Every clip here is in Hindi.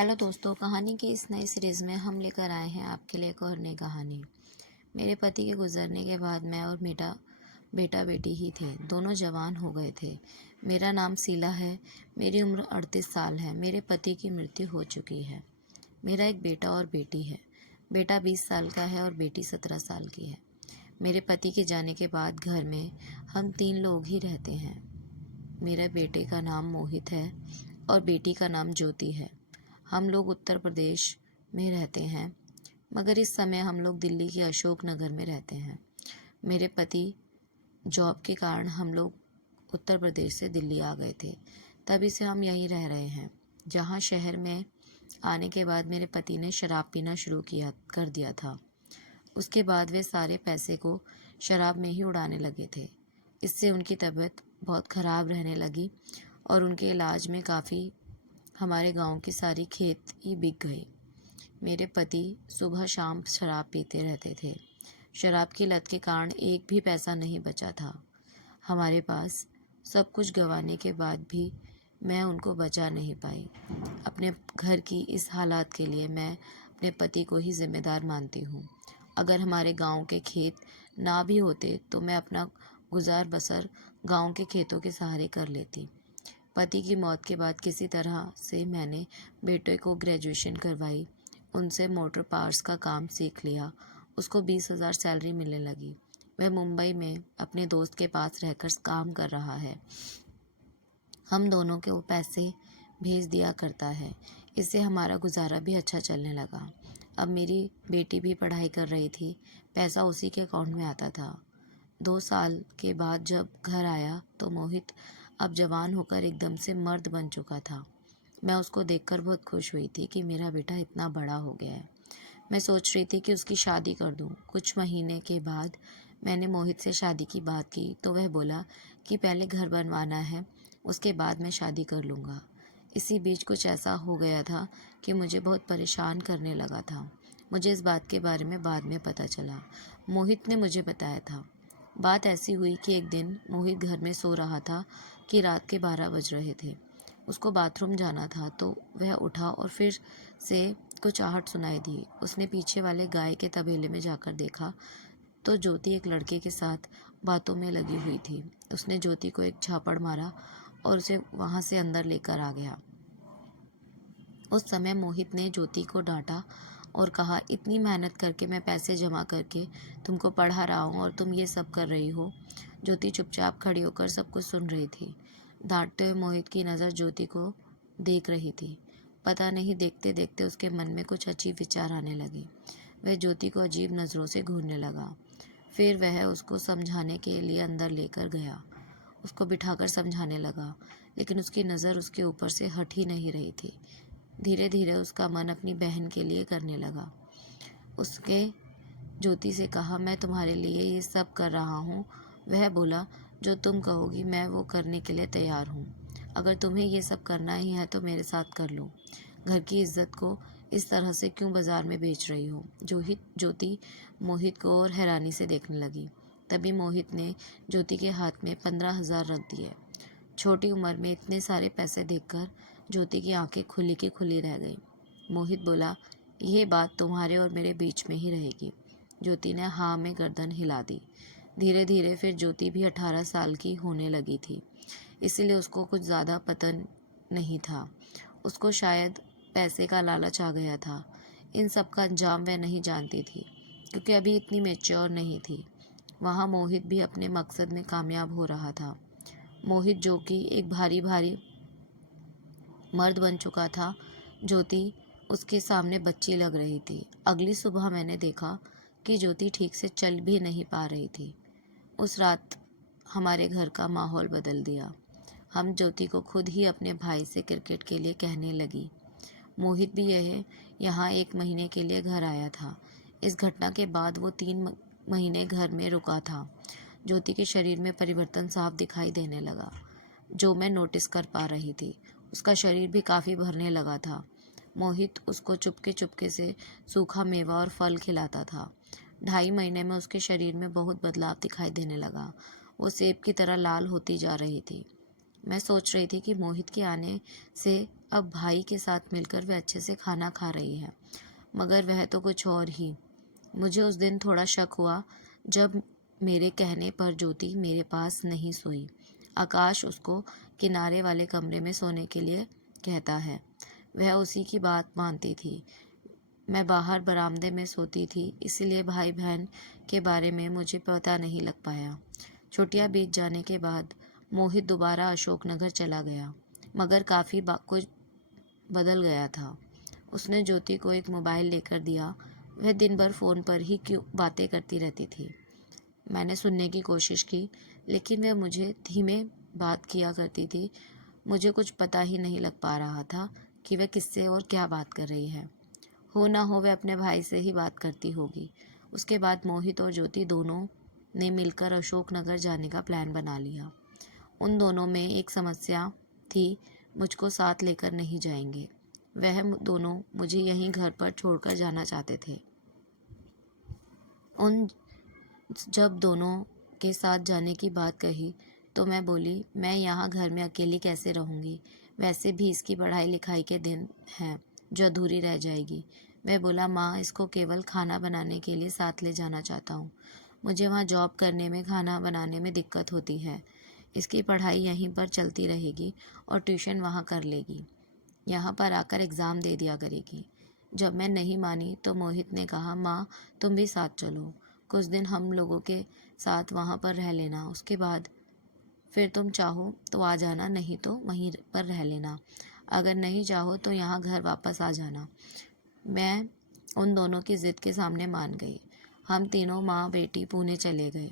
हेलो दोस्तों, कहानी की इस नई सीरीज़ में हम लेकर आए हैं आपके लिए एक और नई कहानी। मेरे पति के गुजरने के बाद मैं और बेटा बेटा बेटी ही थे। दोनों जवान हो गए थे। मेरा नाम शीला है। मेरी उम्र 38 साल है। मेरे पति की मृत्यु हो चुकी है। मेरा एक बेटा और बेटी है। बेटा 20 साल का है और बेटी 17 साल की है। मेरे पति के जाने के बाद घर में हम 3 लोग ही रहते हैं। मेरे बेटे का नाम मोहित है और बेटी का नाम ज्योति है। हम लोग उत्तर प्रदेश में रहते हैं, मगर इस समय हम लोग दिल्ली के अशोक नगर में रहते हैं। मेरे पति जॉब के कारण हम लोग उत्तर प्रदेश से दिल्ली आ गए थे, तभी से हम यहीं रह रहे हैं। जहाँ शहर में आने के बाद मेरे पति ने शराब पीना शुरू कर दिया था। उसके बाद वे सारे पैसे को शराब में ही उड़ाने लगे थे। इससे उनकी तबीयत बहुत ख़राब रहने लगी और उनके इलाज में काफ़ी हमारे गांव की सारी खेत ही बिक गई। मेरे पति सुबह शाम शराब पीते रहते थे। शराब की लत के कारण एक भी पैसा नहीं बचा था हमारे पास। सब कुछ गंवाने के बाद भी मैं उनको बचा नहीं पाई। अपने घर की इस हालात के लिए मैं अपने पति को ही जिम्मेदार मानती हूँ। अगर हमारे गांव के खेत ना भी होते तो मैं अपना गुजार बसर गांव के खेतों के सहारे कर लेती। पति की मौत के बाद किसी तरह से मैंने बेटे को ग्रेजुएशन करवाई। उनसे मोटर पार्ट्स का काम सीख लिया। उसको 20,000 सैलरी मिलने लगी। वह मुंबई में अपने दोस्त के पास रहकर काम कर रहा है। हम दोनों के वो पैसे भेज दिया करता है। इससे हमारा गुजारा भी अच्छा चलने लगा। अब मेरी बेटी भी पढ़ाई कर रही थी। पैसा उसी के अकाउंट में आता था। 2 साल के बाद जब घर आया तो मोहित अब जवान होकर एकदम से मर्द बन चुका था। मैं उसको देखकर बहुत खुश हुई थी कि मेरा बेटा इतना बड़ा हो गया है। मैं सोच रही थी कि उसकी शादी कर दूं। कुछ महीने के बाद मैंने मोहित से शादी की बात की तो वह बोला कि पहले घर बनवाना है, उसके बाद मैं शादी कर लूँगा। इसी बीच कुछ ऐसा हो गया था कि मुझे बहुत परेशान करने लगा था। मुझे इस बात के बारे में बाद में पता चला। मोहित ने मुझे बताया था। बात ऐसी हुई कि एक दिन मोहित घर में सो रहा था कि रात के 12 बज रहे थे। उसको बाथरूम जाना था तो वह उठा और फिर से कुछ आहट सुनाई दी। उसने पीछे वाले गाय के तबेले में जाकर देखा तो ज्योति एक लड़के के साथ बातों में लगी हुई थी। उसने ज्योति को एक झापड़ मारा और उसे वहां से अंदर लेकर आ गया। उस समय मोहित ने ज्योति को डांटा और कहा, इतनी मेहनत करके मैं पैसे जमा करके तुमको पढ़ा रहा हूँ और तुम ये सब कर रही हो। ज्योति चुपचाप खड़ी होकर सब कुछ सुन रही थी। डांटते हुए मोहित की नज़र ज्योति को देख रही थी। पता नहीं देखते देखते उसके मन में कुछ अजीब विचार आने लगे। वह ज्योति को अजीब नज़रों से घूरने लगा। फिर वह उसको समझाने के लिए अंदर लेकर गया। उसको बिठाकर समझाने लगा, लेकिन उसकी नज़र उसके ऊपर से हट ही नहीं रही थी। धीरे धीरे उसका मन अपनी बहन के लिए करने लगा। उसके ज्योति से कहा, मैं तुम्हारे लिए ये सब कर रहा हूँ। वह बोला, जो तुम कहोगी मैं वो करने के लिए तैयार हूँ। अगर तुम्हें ये सब करना ही है तो मेरे साथ कर लो। घर की इज्जत को इस तरह से क्यों बाजार में बेच रही हो। ज्योति मोहित को और हैरानी से देखने लगी। तभी मोहित ने ज्योति के हाथ में 15,000 रख दिए। छोटी उम्र में इतने सारे पैसे देखकर ज्योति की आंखें खुली की खुली रह गई। मोहित बोला, यह बात तुम्हारे और मेरे बीच में ही रहेगी। ज्योति ने हाँ में गर्दन हिला दी। धीरे धीरे फिर ज्योति भी 18 साल की होने लगी थी, इसलिए उसको कुछ ज़्यादा पता नहीं था। उसको शायद पैसे का लालच आ गया था। इन सब का अंजाम वह नहीं जानती थी, क्योंकि अभी इतनी मैच्योर नहीं थी। वहाँ मोहित भी अपने मकसद में कामयाब हो रहा था। मोहित जो कि एक भारी भारी मर्द बन चुका था, ज्योति उसके सामने बच्ची लग रही थी। अगली सुबह मैंने देखा कि ज्योति ठीक से चल भी नहीं पा रही थी। उस रात हमारे घर का माहौल बदल दिया। हम ज्योति को खुद ही अपने भाई से क्रिकेट के लिए कहने लगी। मोहित भी यहाँ 1 महीने के लिए घर आया था। इस घटना के बाद वो 3 महीने घर में रुका था। ज्योति के शरीर में परिवर्तन साफ दिखाई देने लगा, जो मैं नोटिस कर पा रही थी। उसका शरीर भी काफ़ी भरने लगा था। मोहित उसको चुपके चुपके से सूखा मेवा और फल खिलाता था। 2.5 महीने में उसके शरीर में बहुत बदलाव दिखाई देने लगा। वो सेब की तरह लाल होती जा रही थी। मैं सोच रही थी कि मोहित के आने से अब भाई के साथ मिलकर वह अच्छे से खाना खा रही है, मगर वह तो कुछ और ही। मुझे उस दिन थोड़ा शक हुआ जब मेरे कहने पर ज्योति मेरे पास नहीं सोई। आकाश उसको किनारे वाले कमरे में सोने के लिए कहता है। वह उसी की बात मानती थी। मैं बाहर बरामदे में सोती थी, इसलिए भाई बहन के बारे में मुझे पता नहीं लग पाया। छुट्टियां बीत जाने के बाद मोहित दोबारा अशोकनगर चला गया, मगर काफ़ी कुछ बदल गया था। उसने ज्योति को एक मोबाइल लेकर दिया। वह दिन भर फ़ोन पर ही क्यों बातें करती रहती थी। मैंने सुनने की कोशिश की, लेकिन वह मुझे धीमे बात किया करती थी। मुझे कुछ पता ही नहीं लग पा रहा था कि वह किससे और क्या बात कर रही है। हो ना हो वह अपने भाई से ही बात करती होगी। उसके बाद मोहित और ज्योति दोनों ने मिलकर अशोकनगर जाने का प्लान बना लिया। उन दोनों में एक समस्या थी, मुझको साथ लेकर नहीं जाएंगे। वह दोनों मुझे यहीं घर पर छोड़कर जाना चाहते थे। उन जब दोनों के साथ जाने की बात कही तो मैं बोली, मैं यहाँ घर में अकेली कैसे रहूँगी, वैसे भी इसकी पढ़ाई लिखाई के दिन हैं जो अधूरी रह जाएगी। वह बोला, माँ, इसको केवल खाना बनाने के लिए साथ ले जाना चाहता हूँ। मुझे वहाँ जॉब करने में, खाना बनाने में दिक्कत होती है। इसकी पढ़ाई यहीं पर चलती रहेगी और ट्यूशन वहाँ कर लेगी। यहाँ पर आकर एग्ज़ाम दे दिया करेगी। जब मैं नहीं मानी तो मोहित ने कहा, माँ, तुम भी साथ चलो, कुछ दिन हम लोगों के साथ वहाँ पर रह लेना, उसके बाद फिर तुम चाहो तो आ जाना, नहीं तो वहीं पर रह लेना। अगर नहीं चाहो तो यहाँ घर वापस आ जाना। मैं उन दोनों की ज़िद के सामने मान गई। हम तीनों माँ बेटी पुणे चले गए।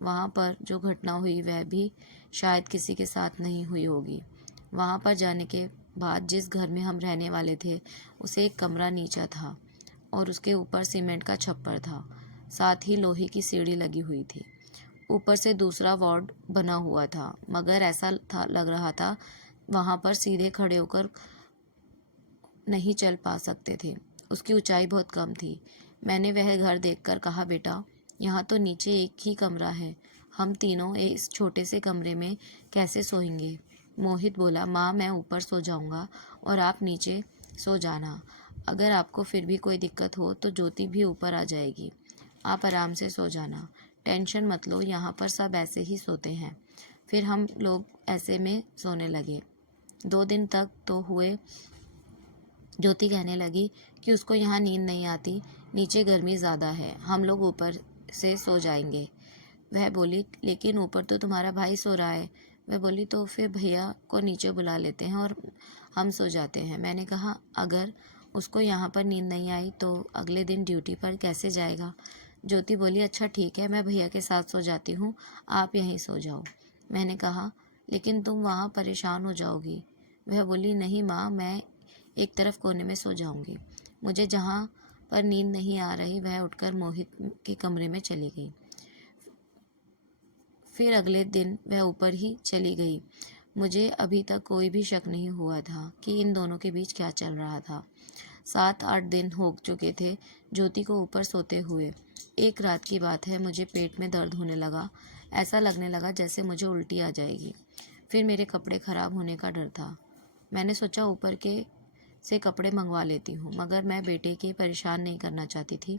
वहाँ पर जो घटना हुई वह भी शायद किसी के साथ नहीं हुई होगी। वहाँ पर जाने के बाद जिस घर में हम रहने वाले थे उसे एक कमरा नीचा था और उसके ऊपर सीमेंट का छप्पर था। साथ ही लोहे की सीढ़ी लगी हुई थी। ऊपर से दूसरा वार्ड बना हुआ था, मगर ऐसा लग रहा था वहाँ पर सीधे खड़े होकर नहीं चल पा सकते थे। उसकी ऊंचाई बहुत कम थी। मैंने वह घर देखकर कहा, बेटा, यहाँ तो नीचे एक ही कमरा है, हम तीनों इस छोटे से कमरे में कैसे सोएंगे। मोहित बोला, माँ, मैं ऊपर सो जाऊँगा और आप नीचे सो जाना। अगर आपको फिर भी कोई दिक्कत हो तो ज्योति भी ऊपर आ जाएगी। आप आराम से सो जाना, टेंशन मत लो, यहाँ पर सब ऐसे ही सोते हैं। फिर हम लोग ऐसे में सोने लगे। 2 दिन तक तो हुए। ज्योति कहने लगी कि उसको यहाँ नींद नहीं आती, नीचे गर्मी ज़्यादा है, हम लोग ऊपर से सो जाएंगे। वह बोली, लेकिन ऊपर तो तुम्हारा भाई सो रहा है। वह बोली, तो फिर भैया को नीचे बुला लेते हैं और हम सो जाते हैं। मैंने कहा, अगर उसको यहाँ पर नींद नहीं आई तो अगले दिन ड्यूटी पर कैसे जाएगा। ज्योति बोली, अच्छा ठीक है, मैं भैया के साथ सो जाती हूँ, आप यहीं सो जाओ। मैंने कहा, लेकिन तुम वहाँ परेशान हो जाओगी। वह बोली, नहीं माँ, मैं एक तरफ कोने में सो जाऊंगी। मुझे जहाँ पर नींद नहीं आ रही वह उठकर मोहित के कमरे में चली गई। फिर अगले दिन वह ऊपर ही चली गई। मुझे अभी तक कोई भी शक नहीं हुआ था कि इन दोनों के बीच क्या चल रहा था। 7-8 दिन हो चुके थे ज्योति को ऊपर सोते हुए। एक रात की बात है, मुझे पेट में दर्द होने लगा। ऐसा लगने लगा जैसे मुझे उल्टी आ जाएगी। फिर मेरे कपड़े खराब होने का डर था। मैंने सोचा ऊपर के से कपड़े मंगवा लेती हूँ, मगर मैं बेटे के परेशान नहीं करना चाहती थी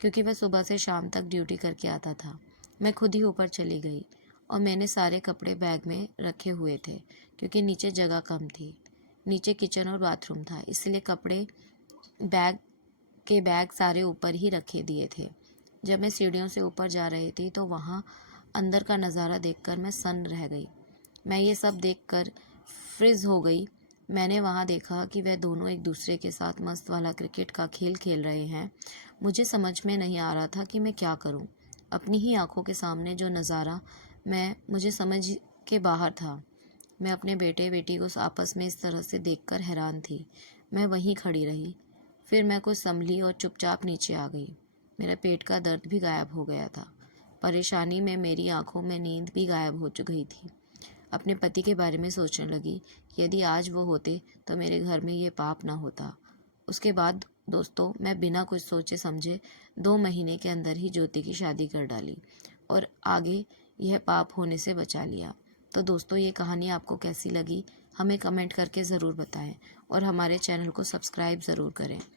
क्योंकि वह सुबह से शाम तक ड्यूटी करके आता था। मैं खुद ही ऊपर चली गई और मैंने सारे कपड़े बैग में रखे हुए थे क्योंकि नीचे जगह कम थी। नीचे किचन और बाथरूम था, इसलिए कपड़े बैग सारे ऊपर ही रखे दिए थे। जब मैं सीढ़ियों से ऊपर जा रही थी तो वहाँ अंदर का नज़ारा देखकर मैं सन्न रह गई। मैं ये सब देखकर फ्रीज हो गई। मैंने वहाँ देखा कि वह दोनों एक दूसरे के साथ मस्त वाला क्रिकेट का खेल खेल रहे हैं। मुझे समझ में नहीं आ रहा था कि मैं क्या करूँ। अपनी ही आंखों के सामने जो नज़ारा मुझे समझ के बाहर था। मैं अपने बेटे बेटी को आपस में इस तरह से देखकर हैरान थी। मैं वहीं खड़ी रही। फिर मैं कुछ संभली और चुपचाप नीचे आ गई। मेरा पेट का दर्द भी गायब हो गया था। परेशानी में मेरी आंखों में नींद भी गायब हो गई थी। अपने पति के बारे में सोचने लगी कि यदि आज वो होते तो मेरे घर में ये पाप ना होता। उसके बाद दोस्तों, मैं बिना कुछ सोचे समझे 2 महीने के अंदर ही ज्योति की शादी कर डाली और आगे यह पाप होने से बचा लिया। तो दोस्तों, ये कहानी आपको कैसी लगी हमें कमेंट करके ज़रूर बताएं और हमारे चैनल को सब्सक्राइब ज़रूर करें।